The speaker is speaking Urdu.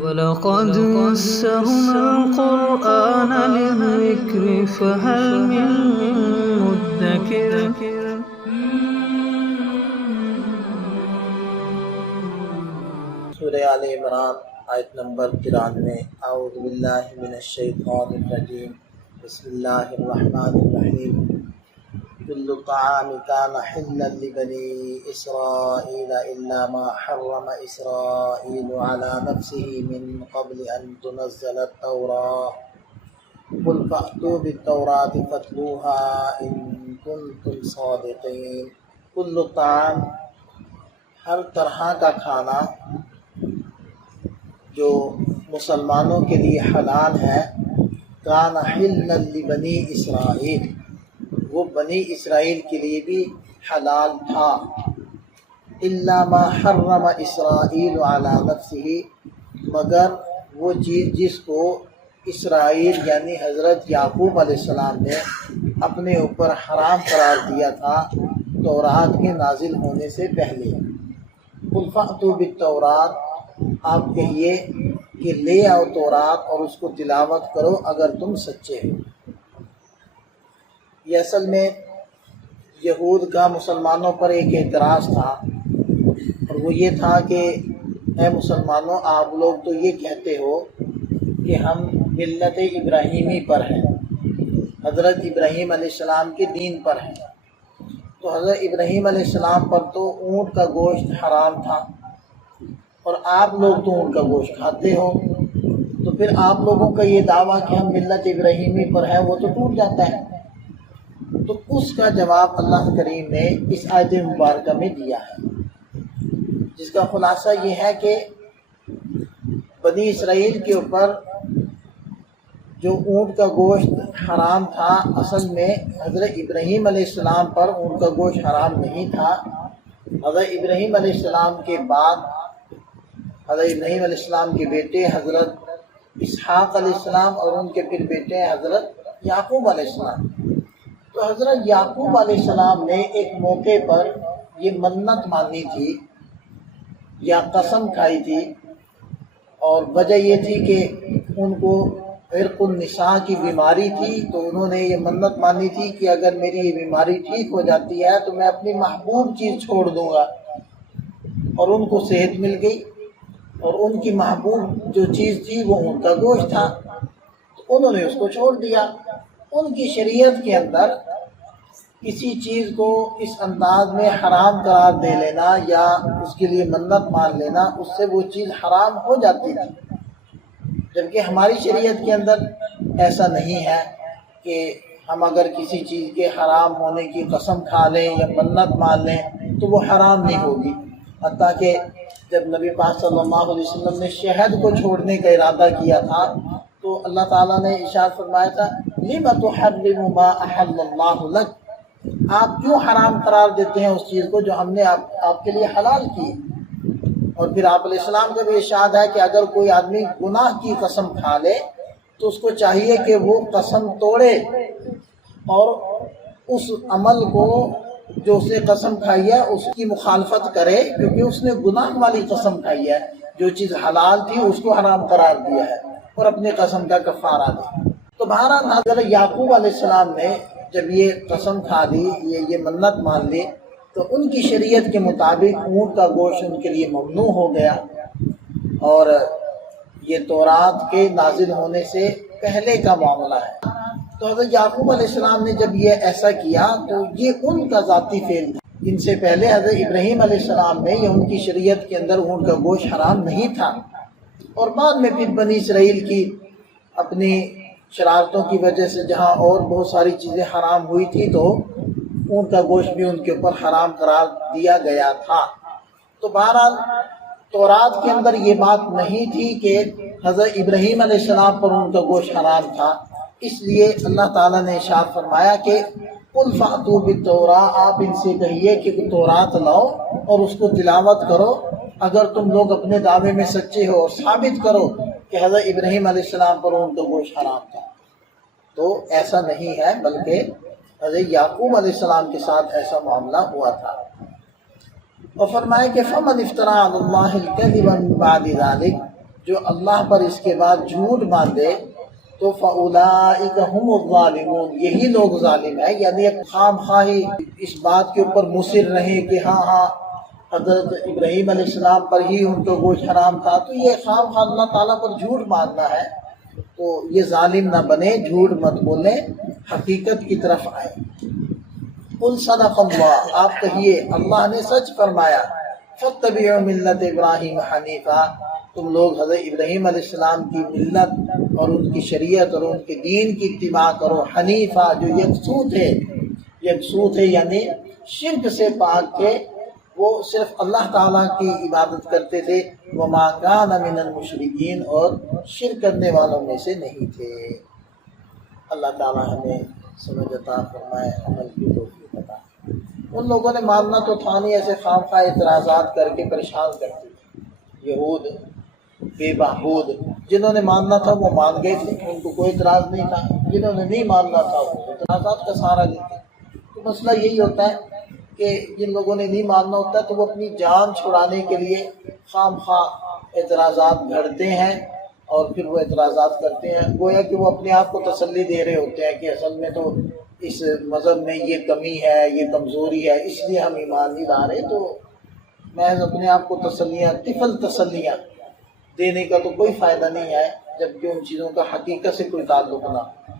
وَلَقَدْ يَسَّرْنَا الْقُرْآنَ لِلذِّكْرِ فَهَلْ مِن مُّدَّكِرٍ سورہ آل عمران آیت نمبر 93۔ اعوذ باللہ من الشیطان الرجیم، بسم اللہ الرحمن الرحیم۔ کل طعام کان حلا لبنی اسرائیل الا ما حرم اسرائیل علی نفسہ من قبل ان تنزل التوراۃ قل فأتوا بالتوراۃ فاتلوها ان کنتم صادقین۔ کل طعام، ہر طرح کا کھانا جو مسلمانوں کے لیے حلال ہے، کان حلا لبنی اسرائیل، وہ بنی اسرائیل کے لیے بھی حلال تھا۔ الا ما حرم اسرائیل علی نفسہ، مگر وہ چیز جس کو اسرائیل یعنی حضرت یعقوب علیہ السلام نے اپنے اوپر حرام قرار دیا تھا تورات کے نازل ہونے سے پہلے۔ قل فأتوا بالتوراۃ، آپ کہیے کہ لے آؤ تورات اور اس کو تلاوت کرو اگر تم سچے ہو۔ یہ اصل میں یہود کا مسلمانوں پر ایک اعتراض تھا، اور وہ یہ تھا کہ اے مسلمانوں، آپ لوگ تو یہ کہتے ہو کہ ہم ملت ابراہیمی پر ہیں، حضرت ابراہیم علیہ السلام کے دین پر ہیں، تو حضرت ابراہیم علیہ السلام پر تو اونٹ کا گوشت حرام تھا، اور آپ لوگ تو اونٹ کا گوشت کھاتے ہو، تو پھر آپ لوگوں کا یہ دعویٰ کہ ہم ملت ابراہیمی پر ہیں وہ تو ٹوٹ جاتا ہے۔ تو اس کا جواب اللہ کریم نے اس آیت مبارکہ میں دیا ہے، جس کا خلاصہ یہ ہے کہ بنی اسرائیل کے اوپر جو اونٹ کا گوشت حرام تھا، اصل میں حضرت ابراہیم علیہ السلام پر اونٹ کا گوشت حرام نہیں تھا۔ حضرت ابراہیم علیہ السلام کے بعد حضرت ابراہیم علیہ السلام کے بیٹے حضرت اسحاق علیہ السلام اور ان کے پھر بیٹے حضرت یعقوب علیہ السلام۔ تو حضرت یعقوب علیہ السلام نے ایک موقع پر یہ منت مانی تھی یا قسم کھائی تھی، اور وجہ یہ تھی کہ ان کو عرق النساء کی بیماری تھی، تو انہوں نے یہ منت مانی تھی کہ اگر میری یہ بیماری ٹھیک ہو جاتی ہے تو میں اپنی محبوب چیز چھوڑ دوں گا، اور ان کو صحت مل گئی، اور ان کی محبوب جو چیز تھی وہ اونٹ کا گوشت تھا، تو انہوں نے اس کو چھوڑ دیا۔ ان کی شریعت کے اندر کسی چیز کو اس انداز میں حرام قرار دے لینا یا اس کے لیے منت مان لینا، اس سے وہ چیز حرام ہو جاتی تھی، جبکہ ہماری شریعت کے اندر ایسا نہیں ہے کہ ہم اگر کسی چیز کے حرام ہونے کی قسم کھا لیں یا منت مان لیں تو وہ حرام نہیں ہوگی۔ حتیٰ کہ جب نبی پاک صلی اللہ علیہ وسلم نے شہد کو چھوڑنے کا ارادہ کیا تھا تو اللہ تعالیٰ نے ارشاد فرمایا تھا لِمَ تُحَرِّمُ مَا أَحَلَّ اللَّهُ لَكَ، آپ کیوں حرام قرار دیتے ہیں اس چیز کو جو ہم نے آپ کے لیے حلال کی۔ اور پھر آپ علیہ السلام کا بھی ارشاد ہے کہ اگر کوئی آدمی گناہ کی قسم کھا لے تو اس کو چاہیے کہ وہ قسم توڑے اور اس عمل کو جو اس نے قسم کھائی ہے اس کی مخالفت کرے، کیونکہ اس نے گناہ والی قسم کھائی ہے، جو چیز حلال تھی اس کو حرام قرار دیا ہے، اور اپنی قسم کا کفارہ دے۔ تو بہرحال حضرت یعقوب علیہ السلام نے جب یہ قسم کھا لی، یہ منت مان لی، تو ان کی شریعت کے مطابق اونٹ کا گوشت ان کے لیے ممنوع ہو گیا، اور یہ تورات کے نازل ہونے سے پہلے کا معاملہ ہے۔ تو حضرت یعقوب علیہ السلام نے جب یہ ایسا کیا تو یہ ان کا ذاتی فعل تھا، ان سے پہلے حضرت ابراہیم علیہ السلام نے یا ان کی شریعت کے اندر اونٹ کا گوشت حرام نہیں تھا، اور بعد میں پھر بنی اسرائیل کی اپنی شرارتوں کی وجہ سے جہاں اور بہت ساری چیزیں حرام ہوئی تھی تو اونٹ کا گوشت بھی ان کے اوپر حرام قرار دیا گیا تھا۔ تو بہرحال تورات کے اندر یہ بات نہیں تھی کہ حضرت ابراہیم علیہ السلام پر اونٹ کا گوشت حرام تھا، اس لیے اللہ تعالیٰ نے ارشاد فرمایا کہ قل فأتوا بالتوراۃ، آپ ان سے کہیے کہ تورات لاؤ اور اس کو تلاوت کرو اگر تم لوگ اپنے دعوے میں سچے ہو، اور ثابت کرو کہ حضرت ابراہیم علیہ السلام پر اونٹ کا گوشت حرام تھا۔ تو ایسا نہیں ہے، بلکہ حضرت یعقوب علیہ السلام کے ساتھ ایسا معاملہ ہوا تھا۔ اور فرمائے کہ فَمَنِ افْتَرَىٰ عَلَى اللَّهِ الْكَذِبَ مِن بَعْدِ ذَلِكَ، جو اللہ پر اس کے بعد جھوٹ باندھے تو فَأُولَٰئِكَ هُمُ الظَّالِمُونَ، یہی لوگ ظالم ہیں. یعنی خام خواہی اس بات کے اوپر مصر رہے کہ ہاں حضرت ابراہیم علیہ السلام پر ہی ان کو گوشت حرام تھا، تو یہ خام خواہ اللہ تعالیٰ پر جھوٹ باندھنا ہے. تو یہ ظالم نہ بنے، جھوٹ مت بولیں، حقیقت کی طرف آئے. قُلْ صَدَقَ اللَّهُ، آپ کہیے اللہ نے سچ فرمایا. فَاتَّبِعُوا مِلَّةَ إِبْرَاهِيمَ حَنِيفًا، تم لوگ حضرت ابراہیم علیہ السلام کی ملت اور ان کی شریعت اور ان کے دین کی اتباع کرو. حنیفہ جو یکسو تھے یعنی شرک سے پاک تھے، وہ صرف اللہ تعالیٰ کی عبادت کرتے تھے. وَمَا كَانَ مِنَ الْمُشْرِكِينَ، اور شرک کرنے والوں میں سے نہیں تھے. اللہ تعالیٰ ہمیں سمجھ عطا فرمائے، عمل کی توفیق عطا. ان لوگوں نے ماننا تو تھا نہیں، ایسے خام خواہ اعتراضات کر کے پریشان کرتے تھے. یہود بے بہود، جنہوں نے ماننا تھا وہ مان گئے تھے، ان کو کوئی اعتراض نہیں تھا. جنہوں نے نہیں ماننا تھا وہ اعتراضات کا سہارا لیتے. تو مسئلہ یہی ہوتا ہے کہ جن لوگوں نے نہیں ماننا ہوتا تو وہ اپنی جان چھڑانے کے لیے خام خواہ اعتراضات گھڑتے ہیں اور پھر وہ اعتراضات کرتے ہیں، گویا کہ وہ اپنے آپ کو تسلی دے رہے ہوتے ہیں کہ اصل میں تو اس مذہب میں یہ کمی ہے، یہ کمزوری ہے، اس لیے ہم ایمان نہیں لا رہے. تو محض اپنے آپ کو تسلیاں، طفل تسلیاں دینے کا تو کوئی فائدہ نہیں ہے جبکہ ان چیزوں کا حقیقت سے کوئی تعلق نہ ہو.